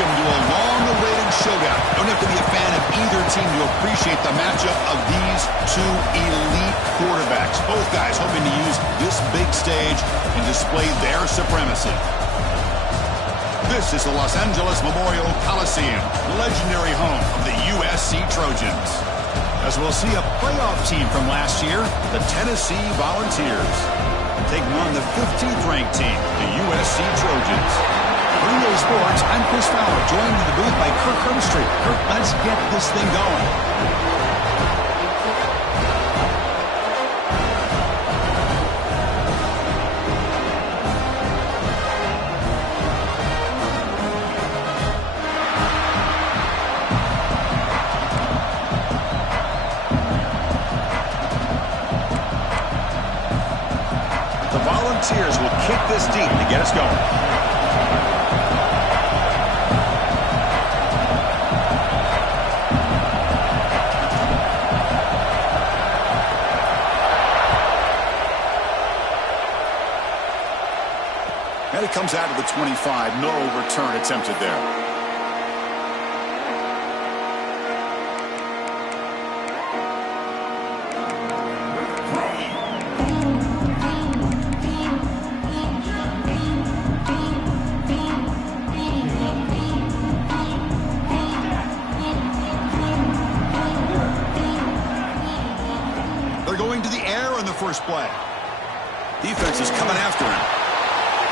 Welcome to a long-awaited showdown. You don't have to be a fan of either team to appreciate the matchup of these two elite quarterbacks. Both guys hoping to use this big stage and display their supremacy. This is the Los Angeles Memorial Coliseum, legendary home of the USC Trojans. As we'll see a playoff team from last year, the Tennessee Volunteers, taking on the 15th ranked team, the USC Trojans. For EA Sports, I'm Chris Fowler, joined in the booth by Kirk Herbstreit. Kirk, let's get this thing going. The Volunteers will kick this deep to get us going. And it comes out of the 25. No return attempted there. Going to the air on the first play. Defense is coming after him.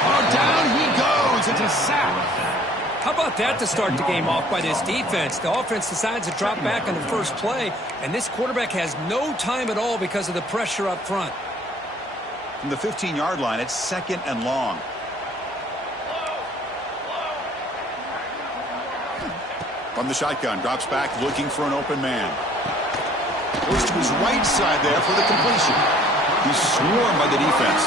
Oh, down he goes. It's a sack. How about that to start the game off by this defense? The offense decides to drop back on the first play, and this quarterback has no time at all because of the pressure up front. From the 15-yard line, it's 2nd and long. From the shotgun, drops back looking for an open man. Goes to his right side there for the completion. He's swarmed by the defense.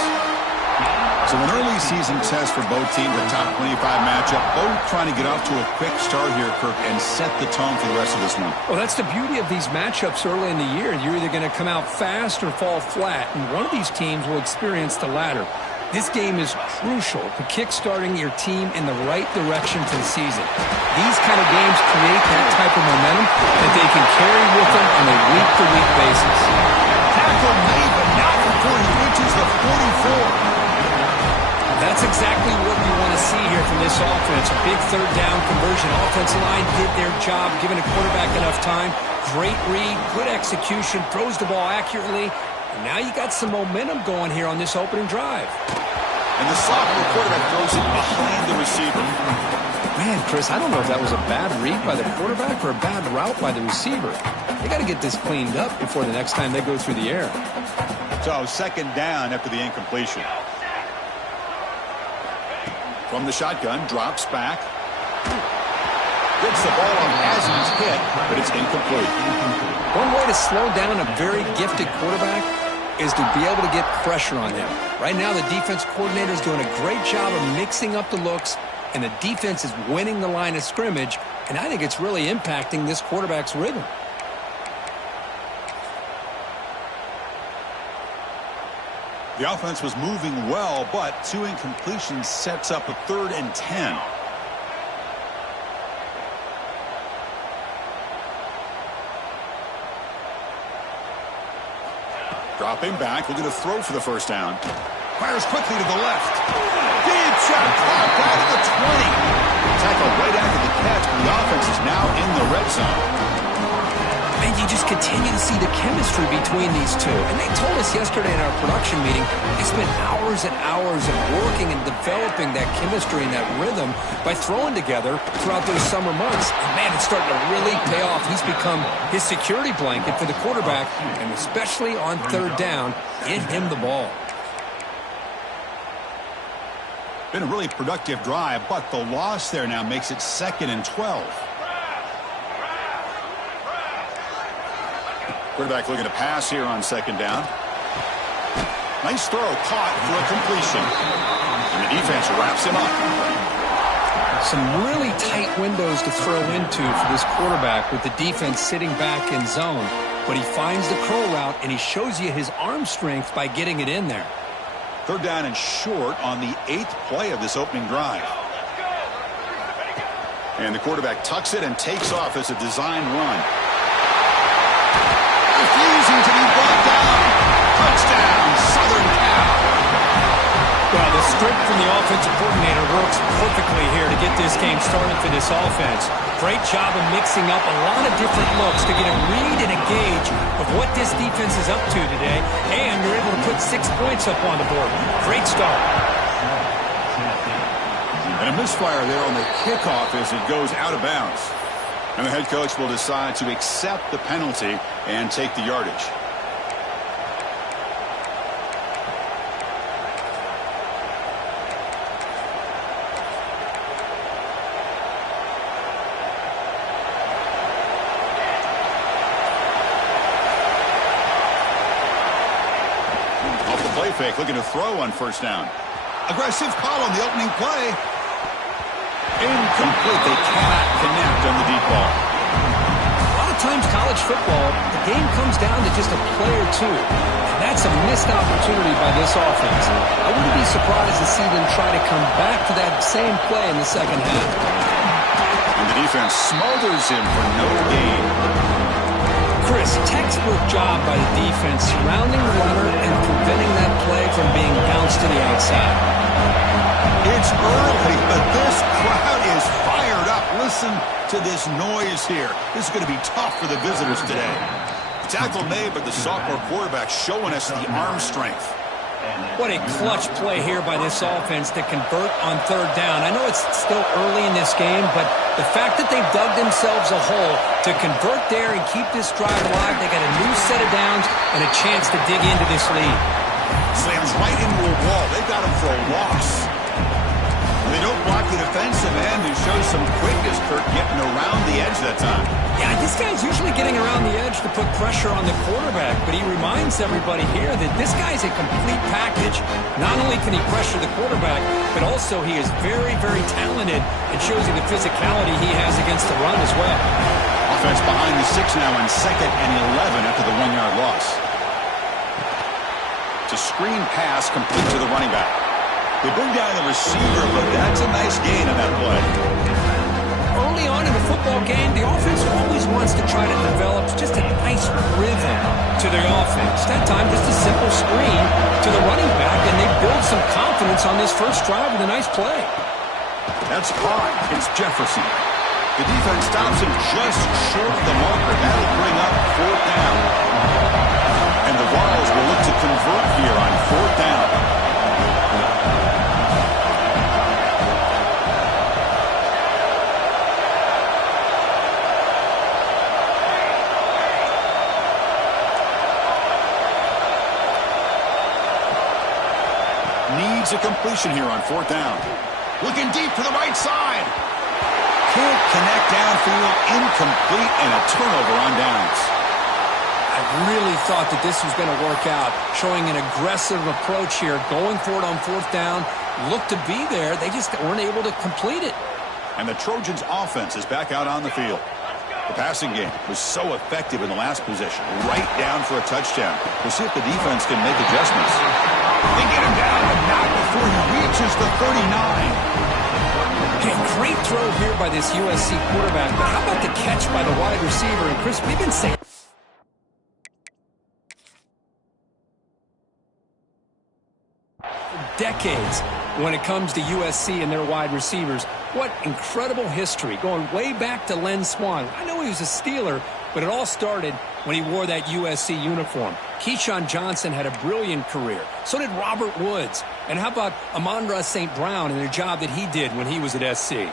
So an early season test for both teams, a top 25 matchup. Both trying to get off to a quick start here, Kirk, and set the tone for the rest of this one. Well, that's the beauty of these matchups early in the year. You're either going to come out fast or fall flat, and one of these teams will experience the latter. This game is crucial to kick-starting your team in the right direction for the season. These kind of games create that type of momentum that they can carry with them on a week-to-week basis. Tackle made, but not before he reaches the 44. That's exactly what you want to see here from this offense. A big third down conversion. Offensive line did their job, giving a quarterback enough time. Great read, good execution, throws the ball accurately. And now you got some momentum going here on this opening drive. And the sophomore quarterback throws it behind the receiver. Man, Chris, I don't know if that was a bad read by the quarterback or a bad route by the receiver. They got to get this cleaned up before the next time they go through the air. So 2nd down after the incompletion. From the shotgun, drops back. Gets the ball on as he's hit, but it's incomplete. One way to slow down a very gifted quarterback is to be able to get pressure on him. Right now, the defense coordinator is doing a great job of mixing up the looks, and the defense is winning the line of scrimmage, and I think it's really impacting this quarterback's rhythm. The offense was moving well, but 2 incompletions sets up a 3rd and 10. Dropping back, looking to throw for the first down. Fires quickly to the left. Deep shot, clock out of the 20. Tackle right after the catch, but the offense is now in the red zone. And you just continue to see the chemistry between these two. And they told us yesterday in our production meeting, they spent hours and hours of working and developing that chemistry and that rhythm by throwing together throughout those summer months. And man, it's starting to really pay off. He's become his security blanket for the quarterback, and especially on 3rd down, get him the ball. Been a really productive drive, but the loss there now makes it 2nd and 12. Quarterback looking to pass here on 2nd down. Nice throw, caught for a completion. And the defense wraps him up. Some really tight windows to throw into for this quarterback with the defense sitting back in zone. But he finds the curl route, and he shows you his arm strength by getting it in there. 3rd down and short on the 8th play of this opening drive. And the quarterback tucks it and takes off as a design run. Refusing to be brought down. Touchdown, Southern Cal. Well, the script from the offensive coordinator works perfectly here to get this game started for this offense. Great job of mixing up a lot of different looks to get a read and a gauge of what this defense is up to today, and you're able to put 6 points up on the board. Great start. And a misfire there on the kickoff as it goes out of bounds. And the head coach will decide to accept the penalty and take the yardage. Off the play fake, looking to throw on first down. Aggressive call on the opening play. Incomplete. They cannot connect on the deep ball. A lot of times college football, the game comes down to just a play or two. And that's a missed opportunity by this offense. I wouldn't be surprised to see them try to come back to that same play in the second half. And the defense smothers him for no gain. Chris, textbook job by the defense surrounding the runner and preventing that play from being bounced to the outside. It's early, but this crowd is fired up. Listen to this noise here. This is going to be tough for the visitors today. The tackle made, but the sophomore quarterback showing us the arm strength. What a clutch play here by this offense to convert on third down. I know it's still early in this game, but the fact that they've dug themselves a hole to convert there and keep this drive alive, they got a new set of downs and a chance to dig into this lead. Slams right into a wall. They've got him for a loss. They don't block the defensive end, who shows some quickness, Kirk, getting around the edge that time. Yeah, this guy's usually getting around the edge to put pressure on the quarterback, but he reminds everybody here that this guy's a complete package. Not only can he pressure the quarterback, but also he is very, very talented and shows you the physicality he has against the run as well. Offense behind the 6 now on 2nd and 11 after the 1-yard loss. It's a screen pass complete to the running back. They bring down the receiver, but that's a nice gain on that play. Early on in the football game, the offense always wants to try to develop just a nice rhythm to their offense. That time, just a simple screen to the running back, and they build some confidence on this first drive with a nice play. That's caught. It's Jefferson. The defense stops him just short of the marker. That'll bring up 4th down. And the Vols will look to convert here on 4th down. Needs a completion here on 4th down. Looking deep to the right side. Can't connect downfield. Incomplete, and a turnover on downs. I really thought that this was going to work out, showing an aggressive approach here, going for it on 4th down. Looked to be there. They just weren't able to complete it. And the Trojans' offense is back out on the field. The passing game was so effective in the last possession, right down for a touchdown. We'll see if the defense can make adjustments. They get him down, but not before he reaches the 39. Okay, great throw here by this USC quarterback, but how about the catch by the wide receiver? And Chris, we've been saying for decades when it comes to USC and their wide receivers. What incredible history, going way back to Len Swan. I know he was a Steeler, but it all started when he wore that USC uniform. Keyshawn Johnson had a brilliant career. So did Robert Woods. And how about Amon-Ra St. Brown and the job that he did when he was at SC?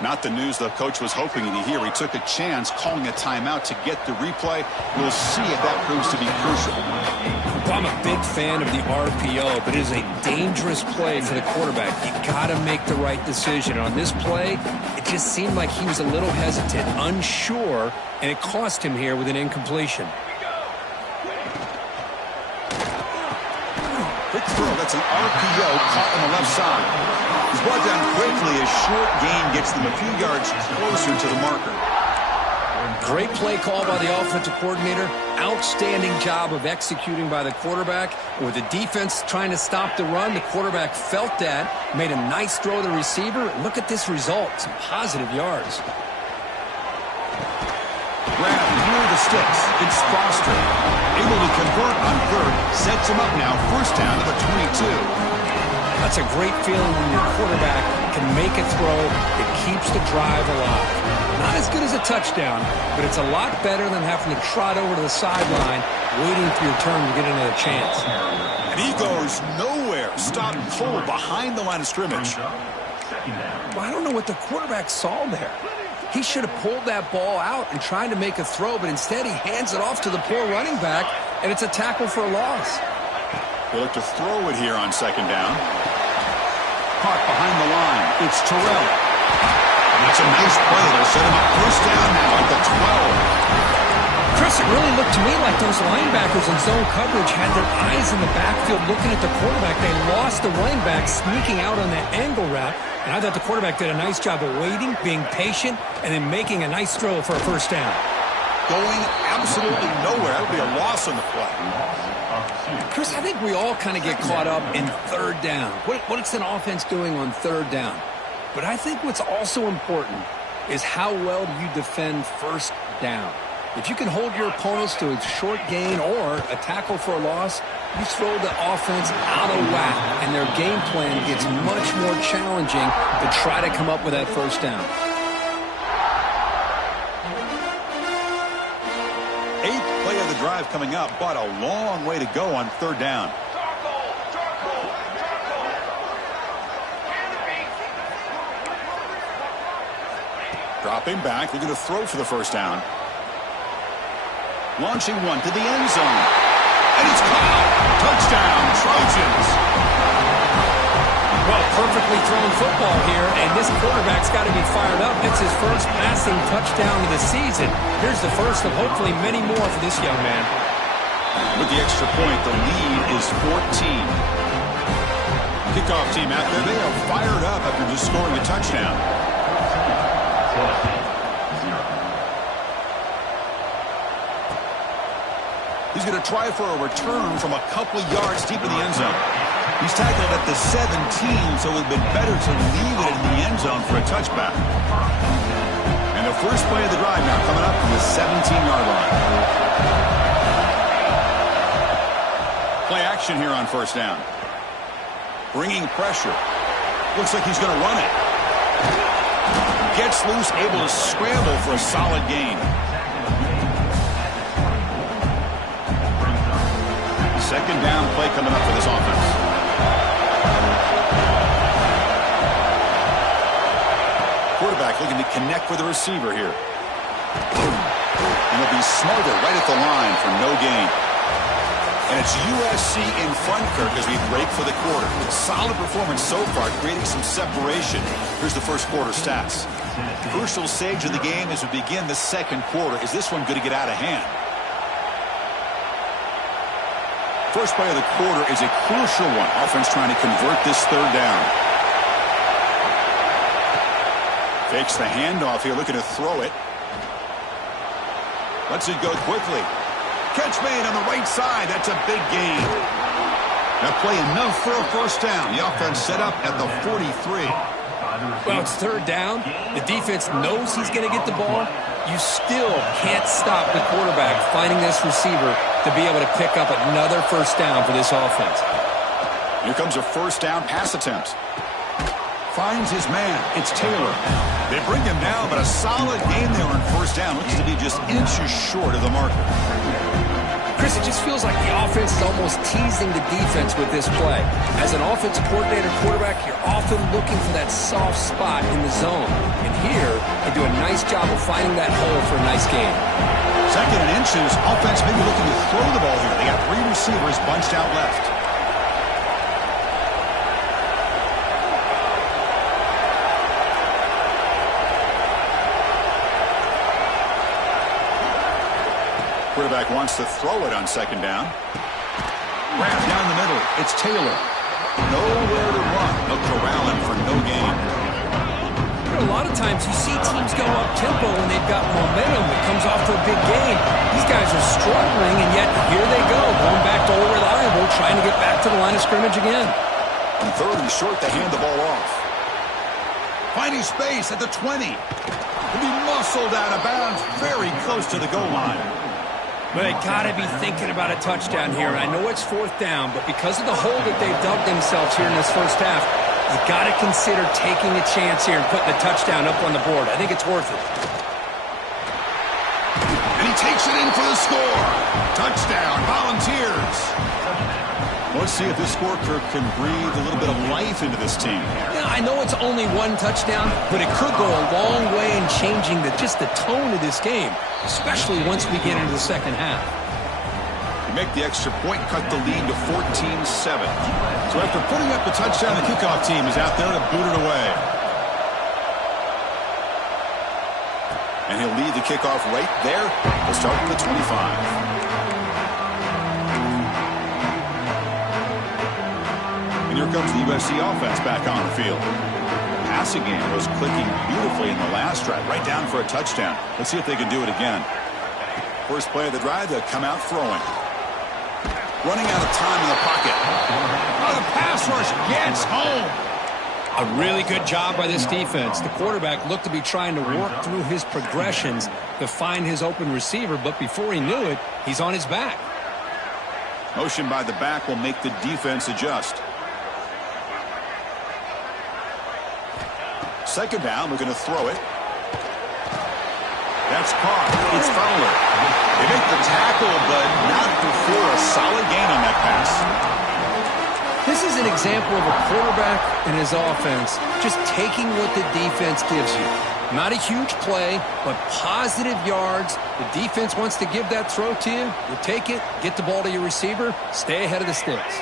Not the news the coach was hoping to hear. He took a chance calling a timeout to get the replay. We'll see if that proves to be crucial. I'm a big fan of the RPO, but it is a dangerous play for the quarterback. You got to make the right decision. On this play, it just seemed like he was a little hesitant, unsure, and it cost him here with an incompletion. Quick throw. That's an RPO caught on the left side. He's brought down quickly. A short gain gets them a few yards closer to the marker. Great play call by the offensive coordinator. outstanding job of executing by the quarterback. With the defense trying to stop the run, the quarterback felt that, made a nice throw to the receiver. And look at this result, some positive yards. Grab near the sticks. It's Foster. Able to convert on third. Sets him up now. First down to the 22. That's a great feeling when your quarterback can make a throw that keeps the drive alive. Not as good as a touchdown, but it's a lot better than having to trot over to the sideline, waiting for your turn to get another chance. And he goes nowhere. Stopped cold behind the line of scrimmage. Well, I don't know what the quarterback saw there. He should have pulled that ball out and tried to make a throw, but instead he hands it off to the poor running back, and it's a tackle for a loss. They look to throw it here on second down. Caught behind the line. It's Terrell. That's a nice play. They'll set him up first down now at the 12. Chris, it really looked to me like those linebackers in zone coverage had their eyes in the backfield looking at the quarterback. They lost the running back sneaking out on that angle route, and I thought the quarterback did a nice job of waiting, being patient, and then making a nice throw for a first down. Going absolutely nowhere. That would be a loss on the play. Chris, I think we all kind of get caught up in third down. What's an offense doing on third down? But I think what's also important is how well do you defend first down. If you can hold your opponents to a short gain or a tackle for a loss, you throw the offense out of whack, and their game plan gets much more challenging to try to come up with that first down. Eighth play of the drive coming up, but a long way to go on third down. Dropping back, they're going to throw for the first down. Launching one to the end zone. And it's caught. Touchdown, Trojans. Well, perfectly thrown football here, and this quarterback's got to be fired up. It's his first passing touchdown of the season. Here's the first of hopefully many more for this young man. With the extra point, the lead is 14. Kickoff team out there. They are fired up after just scoring a touchdown. He's going to try for a return from a couple of yards deep in the end zone. He's tackled at the 17, so it would have been better to leave it in the end zone for a touchback. And the first play of the drive now coming up from the 17-yard line. Play action here on first down. Bringing pressure. Looks like he's going to run it. Gets loose, able to scramble for a solid gain. Second down play coming up for this offense. Quarterback looking to connect with the receiver here. And he'll be smarter right at the line for no gain. And it's USC in front, Kirk, as we break for the quarter. Solid performance so far, creating some separation. Here's the first quarter stats. Crucial stage of the game as we begin the second quarter. Is this one going to get out of hand? First play of the quarter is a crucial one. Offense trying to convert this third down. Fakes the handoff here, looking to throw it. Lets it go quickly. Catch made on the right side. That's a big gain. That play enough for a first down. The offense set up at the 43. Well, it's third down. The defense knows he's going to get the ball. You still can't stop the quarterback finding this receiver to be able to pick up another first down for this offense. Here comes a first down pass attempt. Finds his man. It's Taylor. They bring him down, but a solid game there on first down. Looks to be just inches short of the marker. Chris, it just feels like the offense is almost teasing the defense with this play. As an offensive coordinator quarterback, you're often looking for that soft spot in the zone. And here, they do a nice job of finding that hole for a nice gain. Second and inches. Offense maybe looking to throw the ball here. They got three receivers bunched out left. Quarterback wants to throw it on second down. Wrapped down the middle. It's Taylor. Nowhere to run. They'll corral him for no gain. A lot of times you see teams go up-tempo when they've got momentum that comes off to a big gain. These guys are struggling, and yet here they go, going back to Old Reliable, trying to get back to the line of scrimmage again. On third and short, they hand the ball off. Finding space at the 20. He'll be muscled out of bounds very close to the goal line. But they got to be thinking about a touchdown here. And I know it's fourth down, but because of the hole that they've dug themselves here in this first half, you got to consider taking a chance here and putting the touchdown up on the board. I think it's worth it. And he takes it in for the score. Touchdown, Volunteers. Let's see if this scorecard can breathe a little bit of life into this team. Yeah, I know it's only one touchdown, but it could go a long way in changing just the tone of this game, especially once we get into the second half. You make the extra point, cut the lead to 14-7. So after putting up the touchdown, the kickoff team is out there to boot it away. And he'll lead the kickoff right there. We'll start with the 25. And here comes the USC offense back on the field. The passing game was clicking beautifully in the last drive, right down for a touchdown. Let's see if they can do it again. First play of the drive, they'll come out throwing. Running out of time in the pocket. Oh, the pass rush gets home. A really good job by this defense. The quarterback looked to be trying to work through his progressions to find his open receiver, but before he knew it, he's on his back. Motion by the back will make the defense adjust. Second down, we're going to throw it. That's caught. It's Fowler. They make the tackle, but not before a solid gain on that pass. This is an example of a quarterback and his offense just taking what the defense gives you. Not a huge play, but positive yards. The defense wants to give that throw to you. You take it, get the ball to your receiver, stay ahead of the sticks.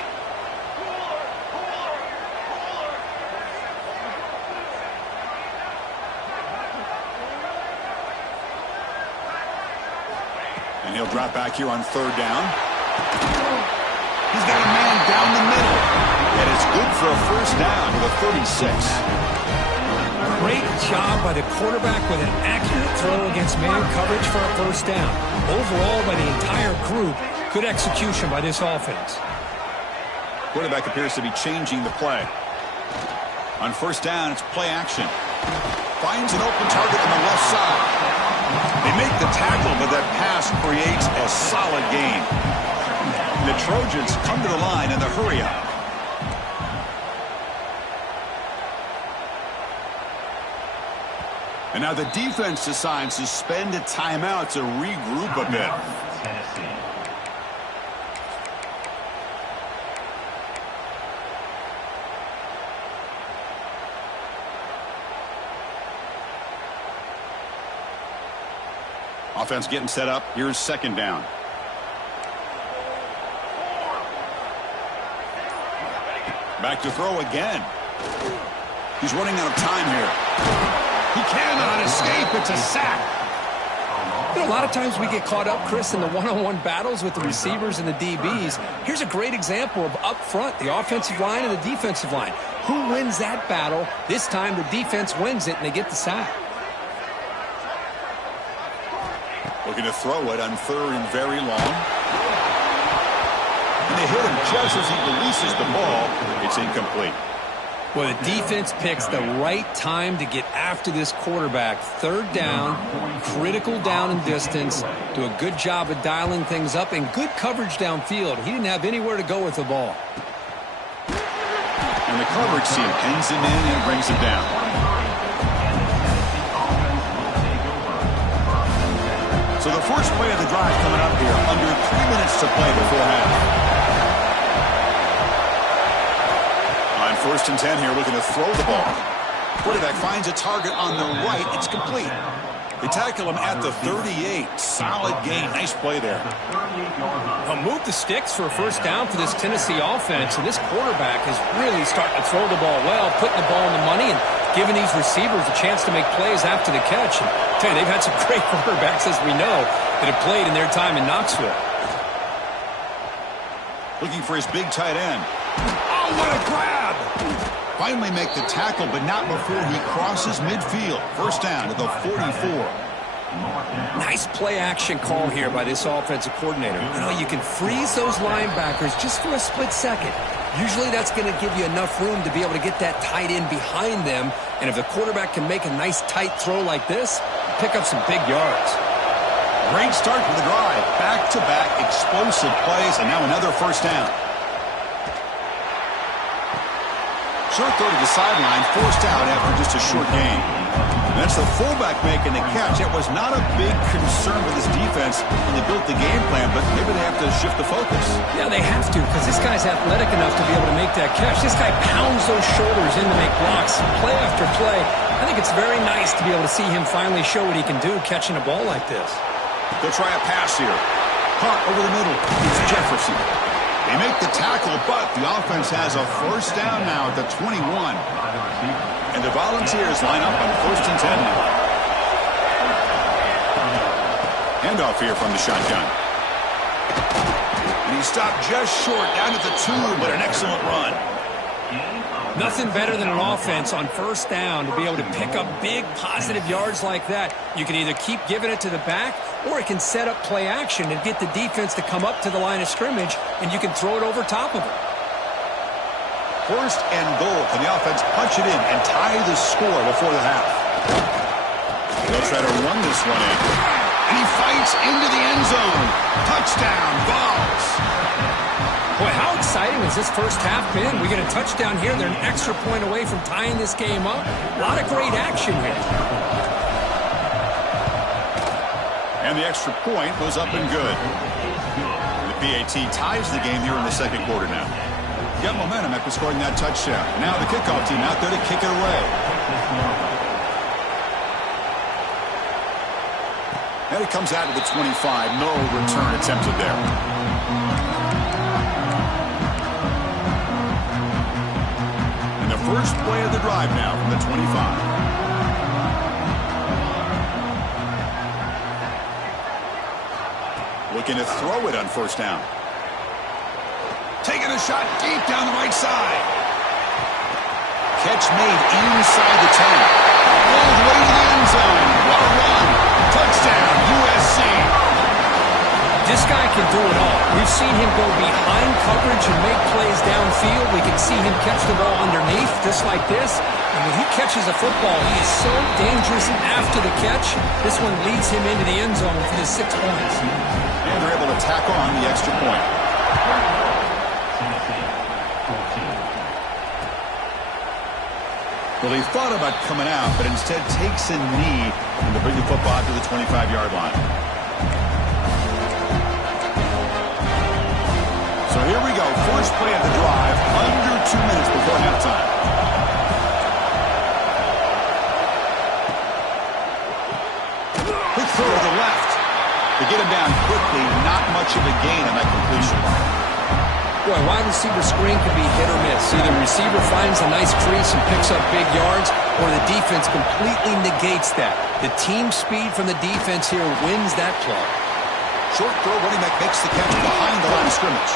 And he'll drop back here on third down. He's got a man down the middle. And it's good for a first down to the 36. Great job by the quarterback with an accurate throw against man coverage for a first down. Overall, by the entire group, good execution by this offense. Quarterback appears to be changing the play. On first down, it's play action. Finds an open target on the left side. They make the tackle, but that pass creates a solid gain. The Trojans come to the line in the hurry-up. And now the defense decides to spend a timeout to regroup a bit. Offense getting set up. Here's second down. Back to throw again. He's running out of time here. He cannot escape. It's a sack. You know, a lot of times we get caught up, Chris, in the one-on-one battles with the receivers and the DBs. Here's a great example of up front, the offensive line and the defensive line. Who wins that battle? This time the defense wins it, and they get the sack. Looking to throw it on third and very long. And they hit him just as he releases the ball. It's incomplete. Well, the defense picks the right time to get after this quarterback. Third down, critical down and distance. Do a good job of dialing things up and good coverage downfield. He didn't have anywhere to go with the ball. And the coverage team pins him in and brings him down. So the first play of the drive coming up here. Under 3 minutes to play before half. First and 10 here, looking to throw the ball. Quarterback finds a target on the right. It's complete. They tackle him at the 38. Solid gain. Nice play there. Well, move the sticks for a first down for this Tennessee offense, and this quarterback is really starting to throw the ball well, putting the ball in the money and giving these receivers a chance to make plays after the catch. And I tell you, they've had some great quarterbacks, as we know, that have played in their time in Knoxville. Looking for his big tight end. Oh, what a grab! Finally make the tackle, but not before he crosses midfield. First down to the 44. Nice play action call here by this offensive coordinator. You know, you can freeze those linebackers just for a split second. Usually that's going to give you enough room to be able to get that tight end behind them. And if the quarterback can make a nice tight throw like this, pick up some big yards. Great start for the drive. Back-to-back explosive plays, and now another first down. Short throw to the sideline, forced out after just a short gain. That's the fullback making the catch. That was not a big concern for this defense when they built the game plan, but maybe they have to shift the focus. Yeah, they have to, because this guy's athletic enough to be able to make that catch. This guy pounds those shoulders in to make blocks, play after play. I think it's very nice to be able to see him finally show what he can do catching a ball like this. They'll try a pass here. Hunt over the middle. It's Jefferson. They make the tackle, but the offense has a first down now at the 21. And the Volunteers line up on first and 10 now. Handoff here from the shotgun. And he stopped just short, down at the 2, but an excellent run. Nothing better than an offense on first down to be able to pick up big positive yards like that. You can either keep giving it to the back, or it can set up play action and get the defense to come up to the line of scrimmage, and you can throw it over top of it. First and goal. Can the offense punch it in and tie the score before the half? They'll try to run this one in. And he fights into the end zone. Touchdown, Vols. Boy, how exciting has this first half been? We get a touchdown here. They're an extra point away from tying this game up. A lot of great action here. And the extra point goes up and good. The PAT ties the game here in the second quarter now. Got momentum after scoring that touchdown. Now the kickoff team out there to kick it away. And it comes out to the 25. No return attempted there. And the first play of the drive now from the 25. Looking to throw it on first down. Taking a shot deep down the right side. Catch made inside the 10. All the way to the end zone. What a run. Touchdown, USC. This guy can do it all. We've seen him go behind coverage and make plays downfield. We can see him catch the ball underneath, just like this. And when he catches a football, he is so dangerous after the catch. This one leads him into the end zone for the 6 points. And they're able to tack on the extra point. Well, he thought about coming out, but instead takes a knee and to bring the football to the 25-yard line. So here we go. First play of the drive, under 2 minutes before halftime. Quick throw to the left. To get him down quickly, not much of a gain on that completion. Boy, wide receiver screen can be hit or miss. Either receiver finds a nice crease and picks up big yards, or the defense completely negates that. The team speed from the defense here wins that play. Short throw, running back makes the catch behind the line of scrimmage.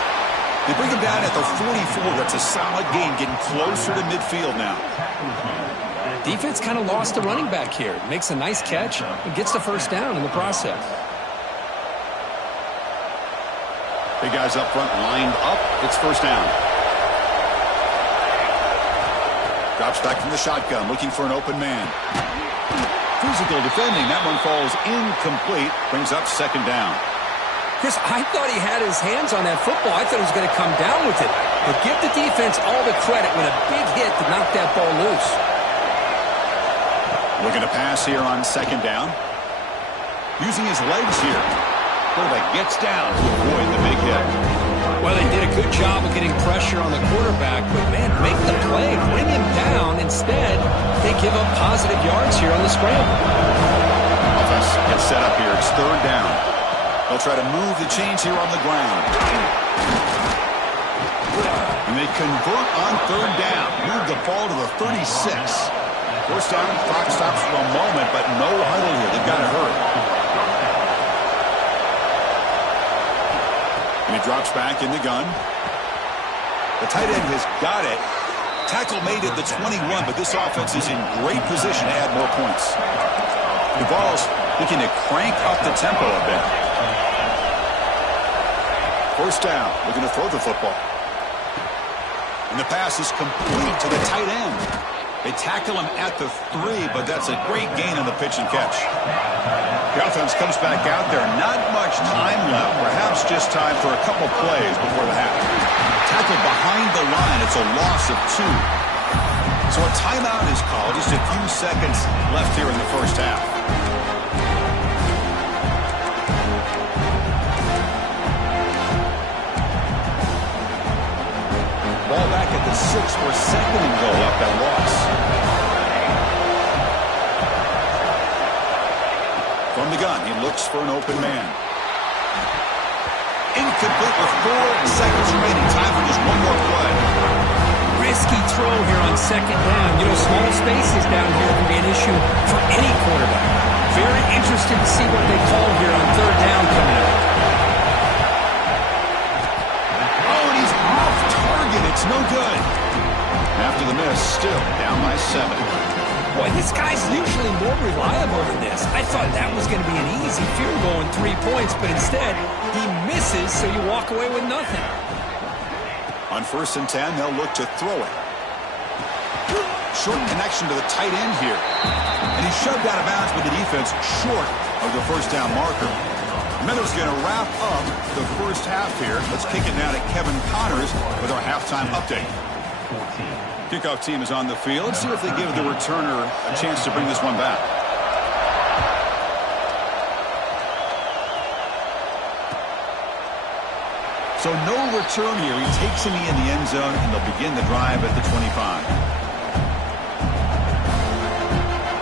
They bring him down at the 44. That's a solid gain, getting closer to midfield now. Defense kind of lost the running back here. Makes a nice catch and gets the first down in the process. Big guys up front, lined up. It's first down. Drops back from the shotgun, looking for an open man. Physical defending. That one falls incomplete. Brings up second down. Chris, I thought he had his hands on that football. I thought he was going to come down with it. But give the defense all the credit with a big hit to knock that ball loose. Looking to pass here on second down. Using his legs here. Quarterback gets down to avoid the big hit. Well, they did a good job of getting pressure on the quarterback, but, man, make the play, bring him down. Instead, they give up positive yards here on the scramble. Offense gets set up here. It's third down. They'll try to move the chains here on the ground. And they convert on third down. Move the ball to the 36. First down, clock stops for a moment, but no huddle here. They've got to hurry. And he drops back in the gun. The tight end has got it. Tackle made at the 21, but this offense is in great position to add more points. Duval's looking to crank up the tempo a bit. First down, looking to throw the football. And the pass is complete to the tight end. They tackle him at the 3, but that's a great gain on the pitch and catch. The offense comes back out there. Not much time left. Perhaps just time for a couple plays before the half. Tackle behind the line. It's a loss of 2. So a timeout is called. Just a few seconds left here in the first half. Ball back at the 6 for second and goal up that loss. From the gun, he looks for an open man. Incomplete with 4 seconds remaining. Time for just one more play. Risky throw here on second down. You know, small spaces down here can be an issue for any quarterback. Very interested to see what they call here on third down coming up. It's no good. After the miss, still down by 7. Boy, this guy's usually more reliable than this. I thought that was going to be an easy field goal in 3 points, but instead, he misses, so you walk away with nothing. On 1st and 10, they'll look to throw it. Short connection to the tight end here. And he's shoved out of bounds with the defense short of the first down marker. Miller's going to wrap up the first half here. Let's kick it now to Kevin Connors with our halftime update. Kickoff team is on the field. Let's see if they give the returner a chance to bring this one back. So no return here. He takes it in the end zone, and they'll begin the drive at the 25.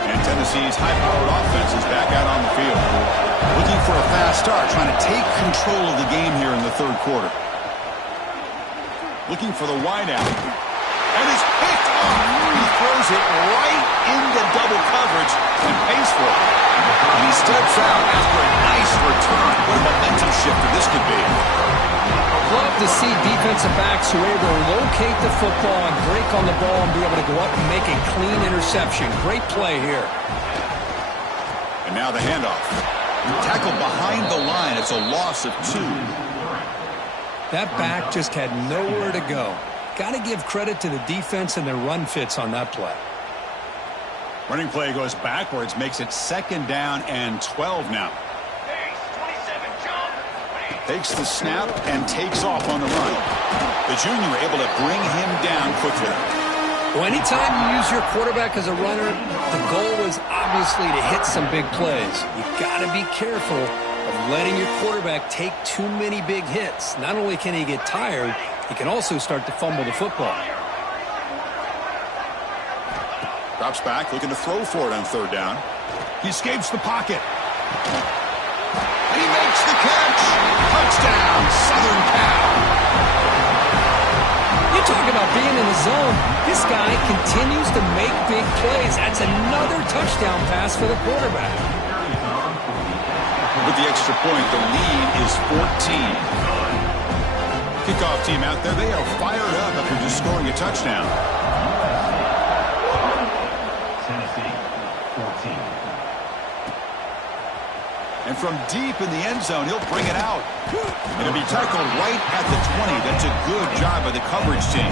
And Tennessee's high-powered offense is back out on the field. Looking for a fast start, trying to take control of the game here in the third quarter. Looking for the wideout. And it's picked up. He throws it right into double coverage and pays for it. And he steps out after a nice return. What a momentum shifter this could be. Love to see defensive backs who are able to locate the football and break on the ball and be able to go up and make a clean interception. Great play here. And now the handoff. Tackle behind the line. It's a loss of 2. That back just had nowhere to go. Got to give credit to the defense and their run fits on that play. Running play goes backwards, makes it 2nd down and 12 now. Takes the snap and takes off on the run. The junior able to bring him down quickly. Well, anytime you use your quarterback as a runner, the goal is obviously to hit some big plays. You've got to be careful of letting your quarterback take too many big hits. Not only can he get tired, he can also start to fumble the football. Drops back, looking to throw for it on 3rd down. He escapes the pocket. And he makes the catch. Touchdown, Southern Cal. You talk about being in the zone. This guy continues to make big plays. That's another touchdown pass for the quarterback. With the extra point, the lead is 14. Kickoff team out there, they are fired up after just scoring a touchdown. And from deep in the end zone, he'll bring it out. It'll be tackled right at the 20. That's a good job by the coverage team.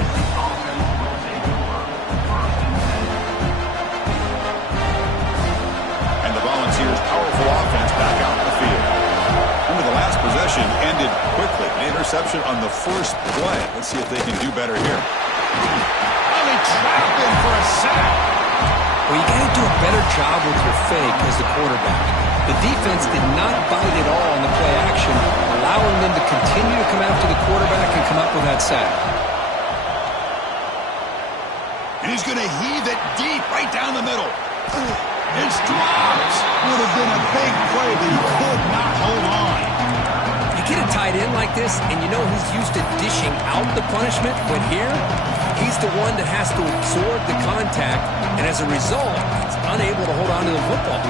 And the Volunteers' powerful offense back out in the field. Remember, the last possession ended quickly. An interception on the first play. Let's see if they can do better here. Oh, they trapped him for a sack. Well, you got to do a better job with your fake as the quarterback. The defense did not bite at all on the play action, allowing them to continue to come after the quarterback and come up with that sack. And he's going to heave it deep right down the middle. It's dropped. Would have been a big play, but he could not hold on. You get a tight end like this, and you know he's used to dishing out the punishment, but here, he's the one that has to absorb the contact, and as a result, he's unable to hold on to the football.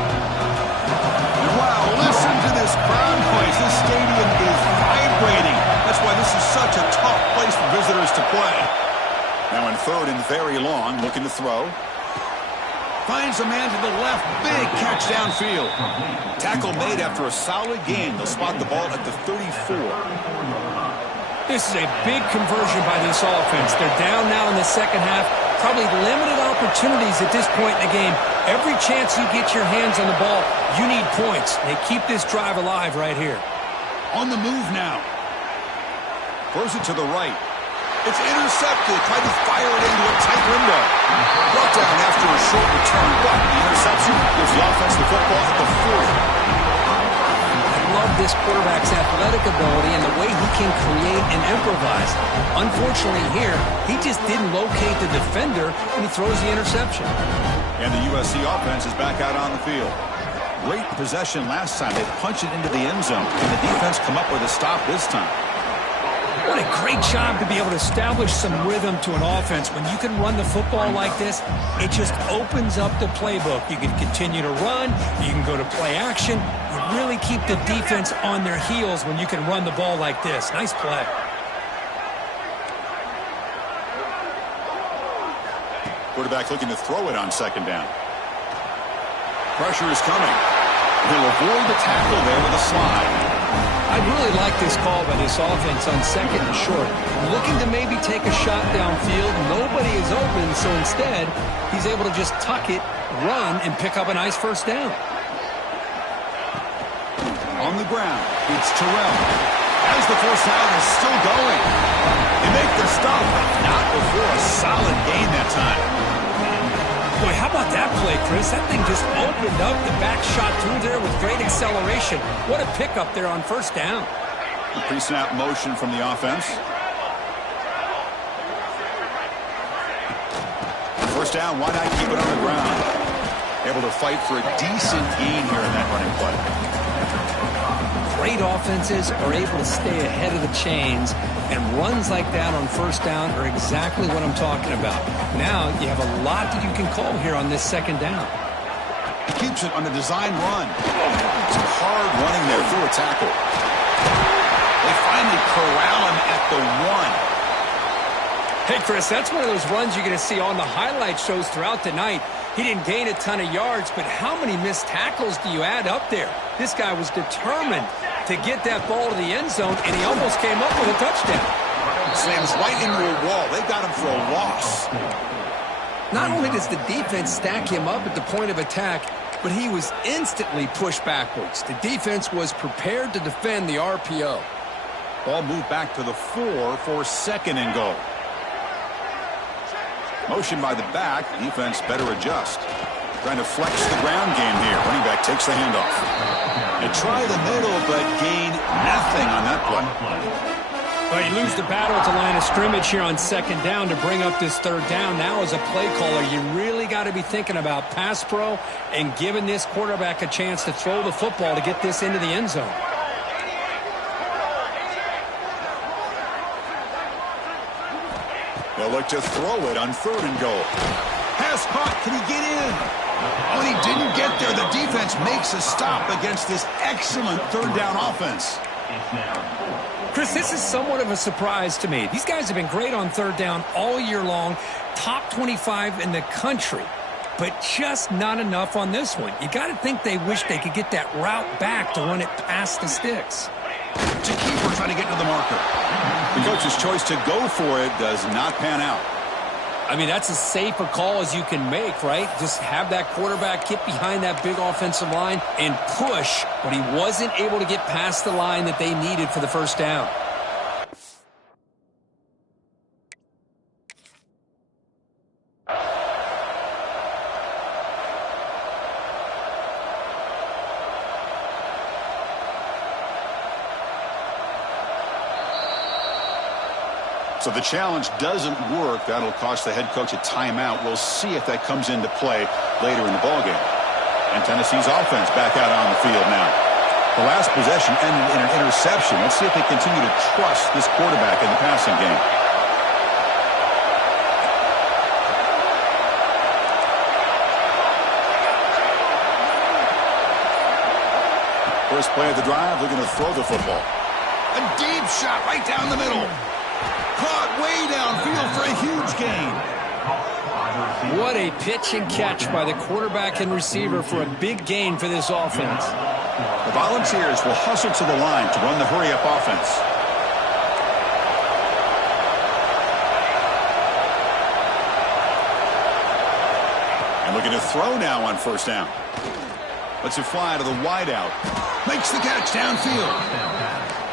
Wow, listen to this crowd noise. This stadium is vibrating. That's why this is such a tough place for visitors to play. Now in 3rd and very long, looking to throw. Finds a man to the left. Big catch downfield. Tackle made after a solid gain. They'll spot the ball at the 34. This is a big conversion by this offense. They're down now in the second half. Probably limited opportunities at this point in the game. Every chance you get your hands on the ball, you need points. They keep this drive alive right here. On the move now. Throws it to the right. It's intercepted. Tried to fire it into a tight window. Brought down after a short return, but the interception gives the offense the football at the 40. I love this quarterback's athletic ability and the way he can create and improvise. Unfortunately here, he just didn't locate the defender when he throws the interception. And the USC offense is back out on the field. Great possession last time. They punched it into the end zone. Can the defense come up with a stop this time? What a great job to be able to establish some rhythm to an offense. When you can run the football like this, it just opens up the playbook. You can continue to run. You can go to play action. You really keep the defense on their heels when you can run the ball like this. Nice play. Quarterback looking to throw it on second down. Pressure is coming. He'll avoid the tackle there with a slide. I really like this call by this offense on second and short. Looking to maybe take a shot downfield. Nobody is open, so instead, he's able to just tuck it, run, and pick up a nice first down. On the ground, it's Terrell. As the first down is still going. They make the stop, but not before a solid gain that time. Boy, how about that play, Chris? That thing just opened up. The back shot through there with great acceleration. What a pickup there on first down. The pre-snap motion from the offense. First down, why not keep it on the ground? Able to fight for a decent gain here in that running play. Great offenses are able to stay ahead of the chains, and runs like that on first down are exactly what I'm talking about. Now you have a lot that you can call here on this second down. Keeps it on the design run. Some hard running there through a tackle. They finally corral him at the 1. Hey, Chris, that's one of those runs you're going to see on the highlight shows throughout the night. He didn't gain a ton of yards, but how many missed tackles do you add up there? This guy was determined to get that ball to the end zone, and he almost came up with a touchdown. Slams right into a wall. They got him for a loss. Not only does the defense stack him up at the point of attack, but he was instantly pushed backwards. The defense was prepared to defend the RPO. Ball moved back to the 4 for second and goal. Motion by the back. Defense better adjust. Trying to flex the ground game here. Running back takes the handoff. They try the middle, but gain nothing on that play. Well, you lose the battle at the line of scrimmage here on second down to bring up this third down. Now as a play caller, you really got to be thinking about pass pro and giving this quarterback a chance to throw the football to get this into the end zone. They'll look to throw it on third and goal. Pass caught. Can he get in? Oh, and he didn't get there. The defense makes a stop against this excellent third down offense. Chris, this is somewhat of a surprise to me. These guys have been great on third down all year long, top 25 in the country, but just not enough on this one. You got to think they wish they could get that route back to run it past the sticks. To keeper trying to get to the marker. The coach's choice to go for it does not pan out. I mean, that's as safe a call as you can make, right? Just have that quarterback get behind that big offensive line and push, but he wasn't able to get past the line that they needed for the first down. So the challenge doesn't work. That'll cost the head coach a timeout. We'll see if that comes into play later in the ballgame. And Tennessee's offense back out on the field now. The last possession ended in an interception. Let's see if they continue to trust this quarterback in the passing game. First play of the drive, looking to throw the football. A deep shot right down the middle. Caught way downfield for a huge gain. What a pitch and catch by the quarterback and receiver for a big gain for this offense. The Volunteers will hustle to the line to run the hurry-up offense. And looking to throw now on first down. Lets it fly to the wideout. Makes the catch downfield.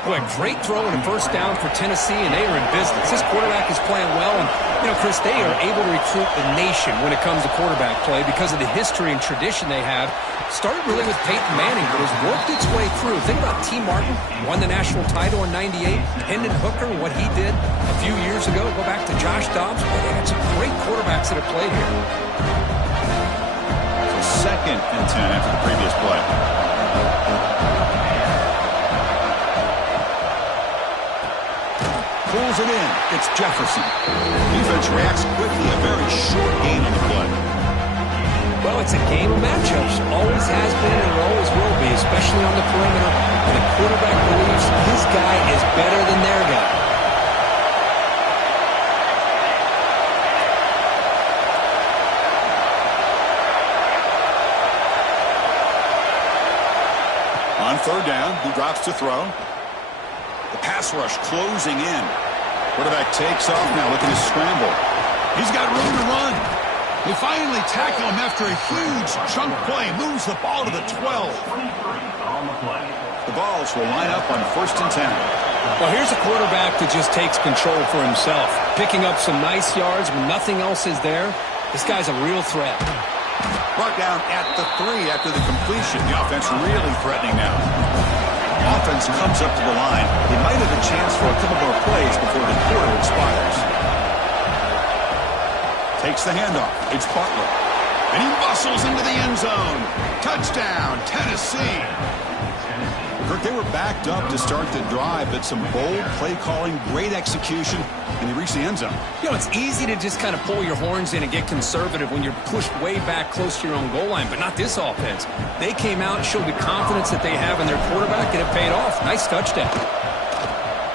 Boy, a great throw and a first down for Tennessee, and they are in business. This quarterback is playing well, and, you know, Chris, they are able to recruit the nation when it comes to quarterback play because of the history and tradition they have. Started really with Peyton Manning, but has worked its way through. Think about T. Martin, won the national title in '98. Hendon Hooker, what he did a few years ago. Go back to Josh Dobbs. Boy, they got some great quarterbacks that have played here. So 2nd and 10 after the previous play. Pulls it in. It's Jefferson. Defense reacts quickly. A very short gain on the play. Well, it's a game of matchups. Always has been and it always will be, especially on the perimeter. And the quarterback believes his guy is better than their guy. On 3rd down, he drops to throw. The pass rush closing in. Quarterback takes off now, looking to scramble. He's got room to run. They finally tackle him after a huge chunk play. Moves the ball to the 12. The Vols will line up on 1st and 10. Well, here's a quarterback that just takes control for himself. Picking up some nice yards when nothing else is there. This guy's a real threat. Brought down at the 3 after the completion. The offense really threatening now. Offense comes up to the line. They might have a chance for a couple more plays before the quarter expires. Takes the handoff. It's Butler. And he muscles into the end zone. Touchdown, Tennessee. Kirk, they were backed up to start the drive, but some bold play calling, great execution, and he reached the end zone. You know, it's easy to just kind of pull your horns in and get conservative when you're pushed way back close to your own goal line, but not this offense. They came out and showed the confidence that they have in their quarterback, and it paid off. Nice touchdown.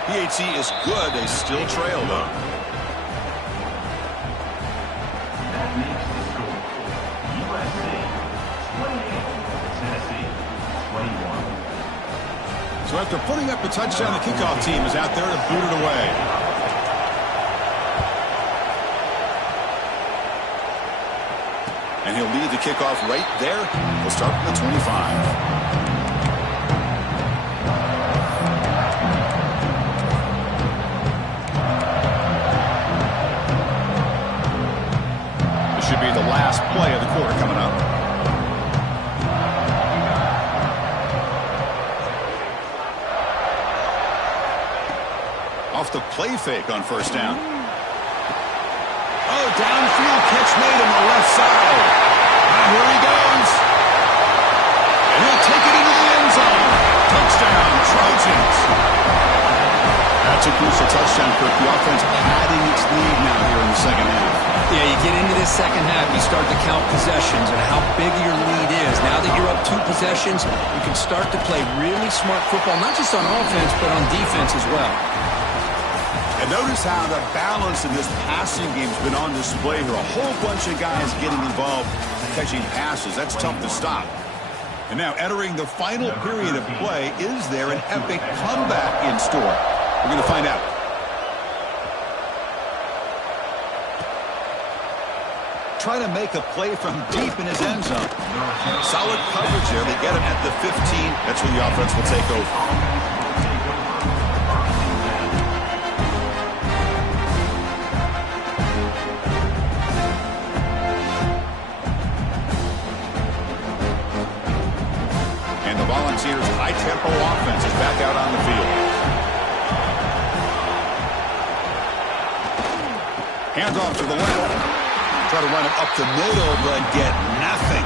PAT is good. They still trail, though. So after putting up a touchdown, the kickoff team is out there to boot it away. And he'll lead the kickoff right there. We'll start from the 25. This should be the last play of the quarter coming up. Off the play fake on first down. Oh, downfield catch made on the left side. And here he goes. And he'll take it into the end zone. Touchdown, Trojans. That's a crucial touchdown, Kirk. The offense padding its lead now here in the second half. Yeah, you get into this second half, you start to count possessions and how big your lead is. Now that you're up 2 possessions, you can start to play really smart football, not just on offense, but on defense as well. And notice how the balance in this passing game has been on display here. A whole bunch of guys getting involved catching passes. That's tough to stop. And now entering the final period of play, is there an epic comeback in store? We're going to find out. Try to make a play from deep in his end zone. Solid coverage there. They get him at the 15. That's where the offense will take over. Volunteers' high-tempo offense is back out on the field. Handoff to the left. Try to run it up the middle, but get nothing.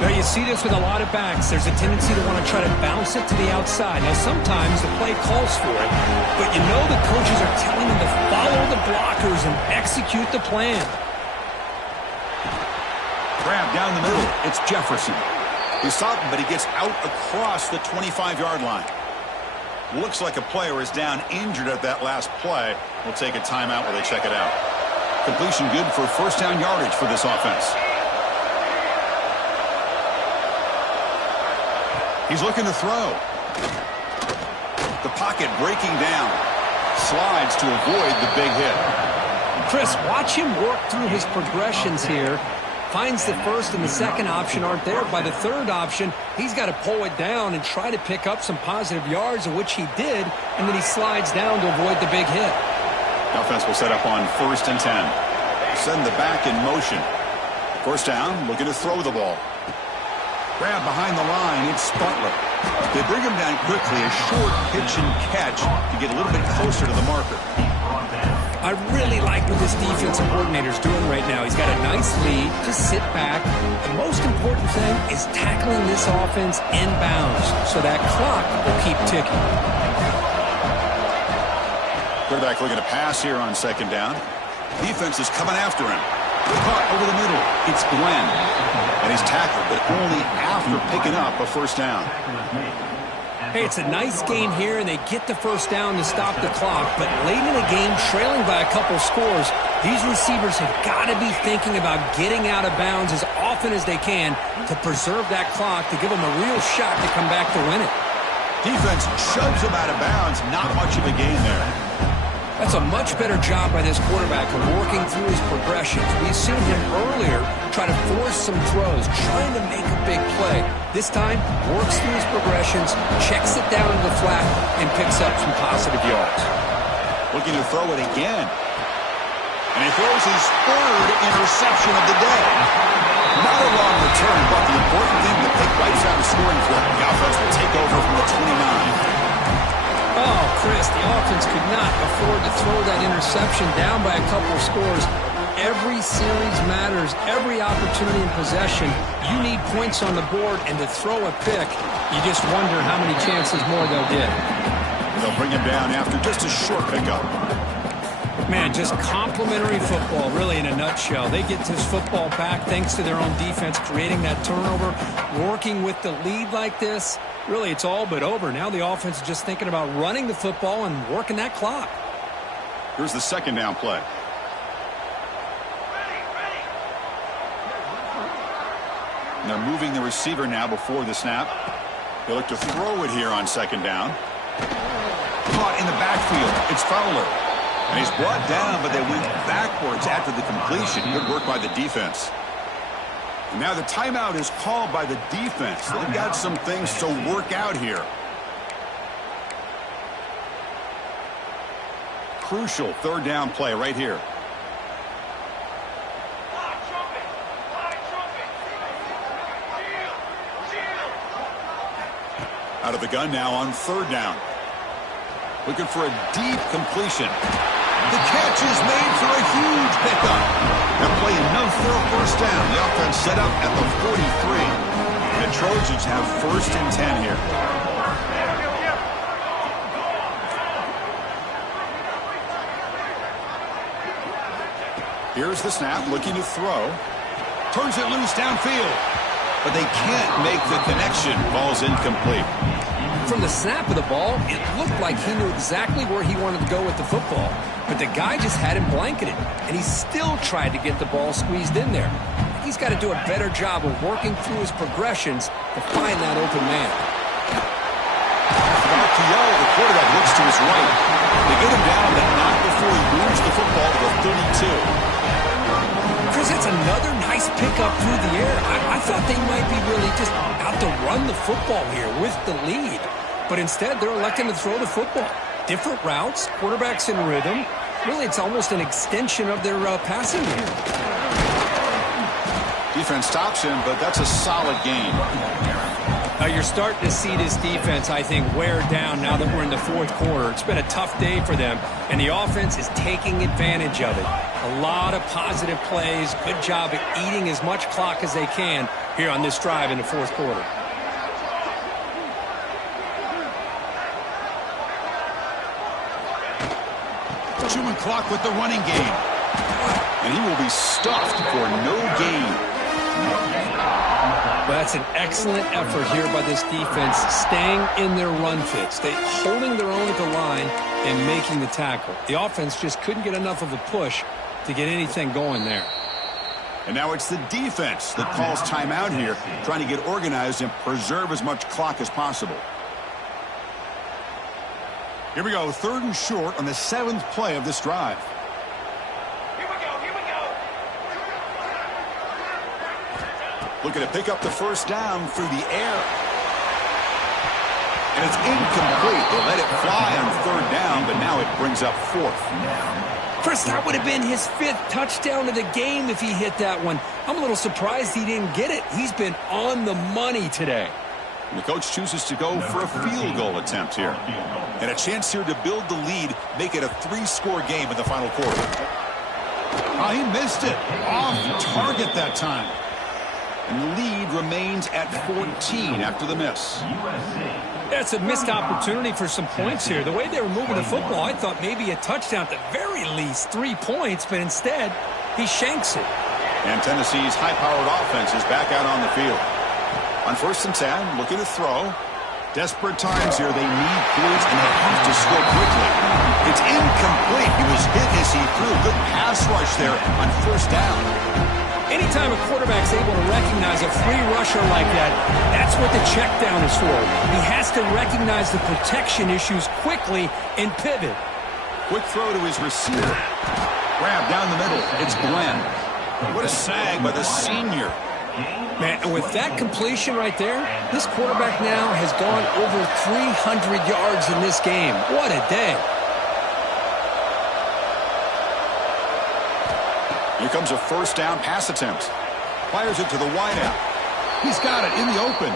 Now, you see this with a lot of backs. There's a tendency to want to try to bounce it to the outside. Now, sometimes the play calls for it, but you know the coaches are telling them to follow the blockers and execute the plan. Grab down the middle. It's Jefferson. He's stopped him, but he gets out across the 25-yard line. Looks like a player is down injured at that last play. We'll take a timeout while they check it out. Completion good for first down yardage for this offense. He's looking to throw. The pocket breaking down. Slides to avoid the big hit. Chris, watch him work through his progressions here. Finds the first and the second option aren't there. By the third option, he's got to pull it down and try to pick up some positive yards, of which he did, and then he slides down to avoid the big hit. The offense will set up on 1st and 10. Send the back in motion. First down, looking to throw the ball. Grab behind the line, it's Butler. They bring him down quickly, a short pitch and catch to get a little bit closer to the marker. I really like what this defensive coordinator's doing right now. He's got a nice lead. Just sit back. The most important thing is tackling this offense inbounds so that clock will keep ticking. Quarterback looking to pass here on 2nd down. Defense is coming after him. Caught over the middle. It's Glenn. And he's tackled, but only after picking up a first down. Hey, it's a nice game here, and they get the first down to stop the clock. But late in the game, trailing by a couple scores, these receivers have got to be thinking about getting out of bounds as often as they can to preserve that clock, to give them a real shot to come back to win it. Defense shoves him out of bounds. Not much of a gain there. That's a much better job by this quarterback of working through his progressions. We've seen him earlier try to force some throws, trying to make a big play. This time, works through his progressions, checks it down to the flat, and picks up some positive yards. Looking to throw it again. And he throws his 3rd interception of the day. Not a long return, but the important thing that they wipes out a scoring clip. The offense will take over from the 29. Oh, Chris, the offense could not afford to throw that interception down by a couple scores. Every series matters. Every opportunity in possession, you need points on the board, and to throw a pick, you just wonder how many chances more they'll get. They'll bring him down after just a short pickup. Man, just complimentary football, really, in a nutshell. They get this football back thanks to their own defense, creating that turnover, working with the lead like this. Really, it's all but over. Now the offense is just thinking about running the football and working that clock. Here's the 2nd down play. And they're moving the receiver now before the snap. They look to throw it here on 2nd down. Caught in the backfield. It's Fowler. And he's brought down, but they went backwards after the completion. Good work by the defense. And now the timeout is called by the defense. They've got some things to work out here. Crucial 3rd down play right here. Out of the gun now on 3rd down. Looking for a deep completion. The catch is made for a huge pickup. That play enough for a first down. The offense set up at the 43. The Trojans have 1st and 10 here. Here's the snap, looking to throw. Turns it loose downfield. But they can't make the connection. Ball's incomplete. From the snap of the ball, it looked like he knew exactly where he wanted to go with the football. But the guy just had him blanketed, and he still tried to get the ball squeezed in there. He's got to do a better job of working through his progressions to find that open man. The quarterback looks to his right. They get him down, but not before he moves the football to the 32. Chris, that's another nice pickup through the air. I thought they might be really just out to run the football here with the lead. But instead, they're electing to throw the football. Different routes, quarterbacks in rhythm. Really, it's almost an extension of their passing game. Defense stops him, but that's a solid gain. You're starting to see this defense, I think, wear down now that we're in the 4th quarter. It's been a tough day for them, and the offense is taking advantage of it. A lot of positive plays. Good job at eating as much clock as they can here on this drive in the 4th quarter. Chewing clock with the running game. And he will be stuffed for no gain. But that's an excellent effort here by this defense, staying in their run fits, holding their own at the line and making the tackle. The offense just couldn't get enough of a push to get anything going there. And now it's the defense that calls timeout here, trying to get organized and preserve as much clock as possible. Here we go, 3rd and short on the 7th play of this drive. Here we go. Looking to pick up the first down through the air. And it's incomplete. They let it fly on 3rd down, but now it brings up 4th. Chris, that would have been his 5th touchdown of the game if he hit that one. I'm a little surprised he didn't get it. He's been on the money today. And the coach chooses to go for a field goal attempt here. And a chance here to build the lead, make it a 3-score game in the final quarter. Oh, he missed it. Off target that time. And the lead remains at 14 after the miss. That's a missed opportunity for some points here. The way they were moving the football, I thought maybe a touchdown, at the very least 3 points, but instead he shanks it. And Tennessee's high-powered offense is back out on the field. On 1st and 10, looking to throw. Desperate times here. They need points, and they have to score quickly. It's incomplete. He was hit as he threw. Good pass rush there on 1st down. Anytime a quarterback's able to recognize a free rusher like that, that's what the check down is for. He has to recognize the protection issues quickly and pivot. Quick throw to his receiver. Grab down the middle. It's Glenn. What a sag by the senior. Man, and with that completion right there, this quarterback now has gone over 300 yards in this game. What a day. Here comes a 1st down pass attempt. Fires it to the wideout. He's got it in the open.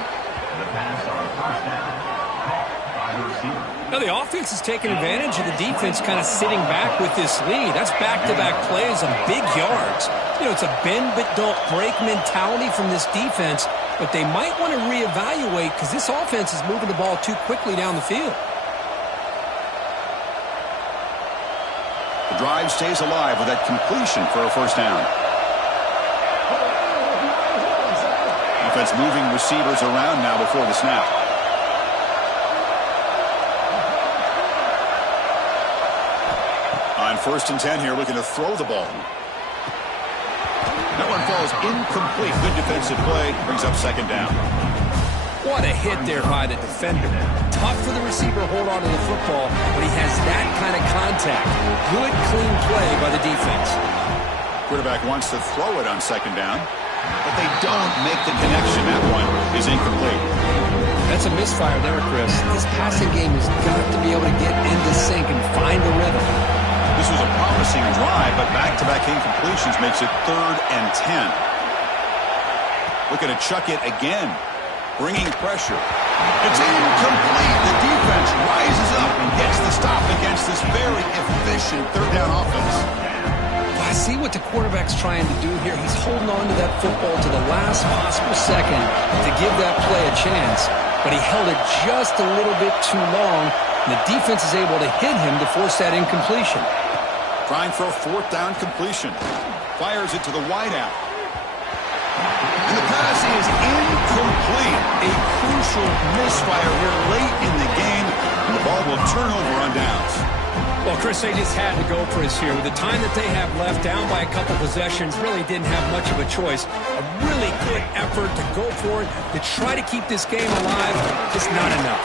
Now the offense is taking advantage of the defense kind of sitting back with this lead. That's back-to-back plays of big yards. You know, it's a bend but don't break mentality from this defense, but they might want to reevaluate because this offense is moving the ball too quickly down the field. The drive stays alive with that completion for a 1st down. Offense moving receivers around now before the snap. On 1st and 10 here, looking to throw the ball. That one falls incomplete. Good defensive play. Brings up 2nd down. What a hit there by the defender. Tough for the receiver to hold on to the football, but he has that kind of contact. Good, clean play by the defense. Quarterback wants to throw it on 2nd down, but they don't make the connection. That one is incomplete. That's a misfire there, Chris. This passing game has got to be able to get into sync and find the rhythm. This was a promising drive, but back-to-back incompletions makes it 3rd and 10. Looking to chuck it again. Bringing pressure. It's incomplete. The defense rises up and gets the stop against this very efficient 3rd down offense. I see what the quarterback's trying to do here. He's holding on to that football to the last possible second to give that play a chance, but he held it just a little bit too long, and the defense is able to hit him to force that incompletion. Trying for a 4th down completion. Fires it to the wideout. And the pass is incomplete. A crucial misfire here late in the game, and the ball will turn over on downs. Well, Chris, they just had to go for us here. With the time that they have left, down by a couple possessions, really didn't have much of a choice. A really good effort to go for it, to try to keep this game alive, just not enough.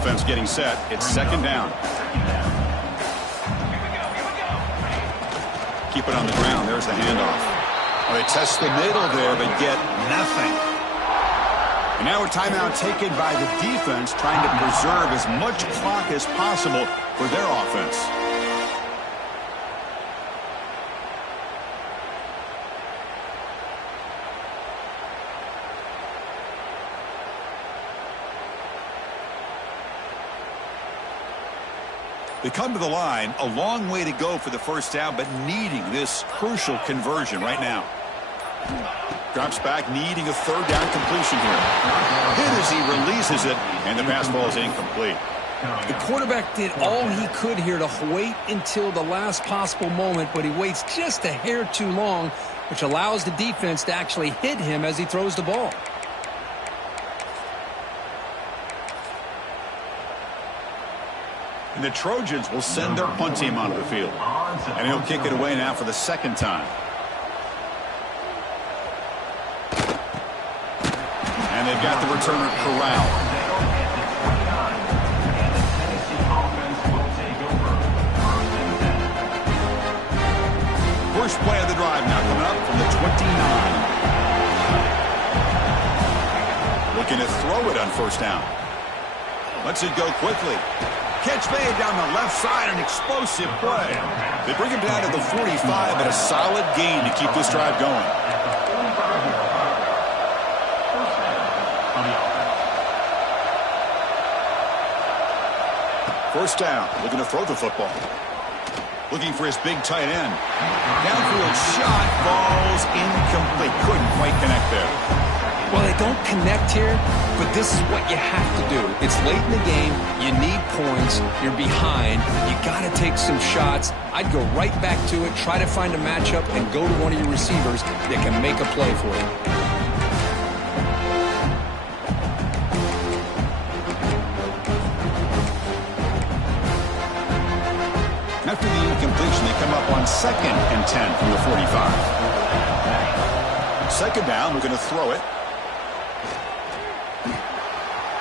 Offense getting set. It's 2nd down. Keep it on the ground. There's the handoff. Well, they test the middle there, but get nothing. And now a timeout taken by the defense, trying to preserve as much clock as possible for their offense. They come to the line, a long way to go for the 1st down, but needing this crucial conversion right now. Drops back, needing a 3rd down completion here. Hit as he releases it, and the pass ball is incomplete. The quarterback did all he could here to wait until the last possible moment, but he waits just a hair too long, which allows the defense to actually hit him as he throws the ball. And the Trojans will send their punt team onto the field. And he'll kick it away now for the second time. And they've got the returner corralled. First play of the drive now coming up from the 29. Looking to throw it on first down. Lets it go quickly. Catch made down the left side, an explosive play. They bring him down to the 45, but a solid gain to keep this drive going. First down, looking to throw the football. Looking for his big tight end. Downfield shot falls incomplete. Couldn't quite connect there. Well, they don't connect here, but this is what you have to do. It's late in the game. You need points. You're behind. You got to take some shots. I'd go right back to it, try to find a matchup, and go to one of your receivers that can make a play for you. After the incompletion, they come up on 2nd and 10 from the 45. Second down, we're going to throw it.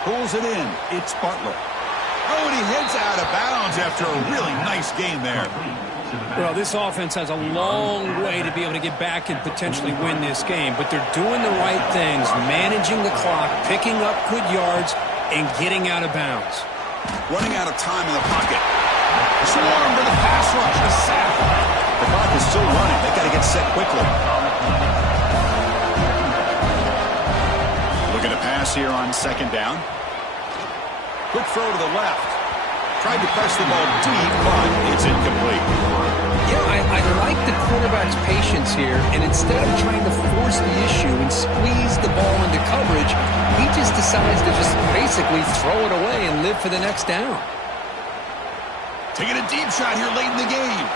Pulls it in. It's Butler. Oh, and he heads out of bounds after a really nice game there. Well, this offense has a long way to be able to get back and potentially win this game, but they're doing the right things, managing the clock, picking up good yards, and getting out of bounds. Running out of time in the pocket. Swarm for the pass rush. A sack. The clock is still running. They got to get set quickly. Looking to pass here on second down. Quick throw to the left. Tried to press the ball deep, but it's incomplete. Yeah, I like the quarterback's patience here, and instead of trying to force the issue and squeeze the ball into coverage, he just decides to just basically throw it away and live for the next down. Taking a deep shot here late in the game.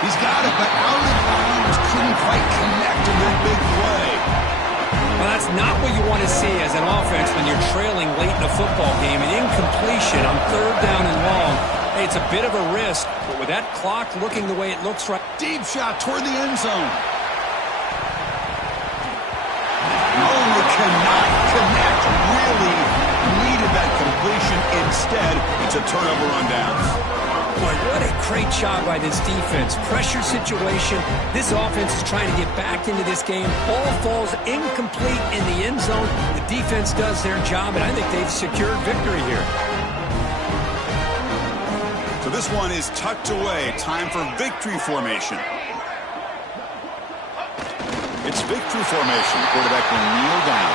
He's got it, but out of bounds. Couldn't quite connect in that big play. Well, that's not what you want to see as an offense when you're trailing late in a football game. An incompletion on third down and long. Hey, it's a bit of a risk, but with that clock looking the way it looks right. Deep shot toward the end zone. Oh, they cannot connect. Really needed that completion. Instead, it's a turnover on downs. Boy, what a great job by this defense. Pressure situation. This offense is trying to get back into this game. Ball falls incomplete in the end zone. The defense does their job, and I think they've secured victory here. So this one is tucked away. Time for victory formation. It's victory formation. The quarterback will kneel down.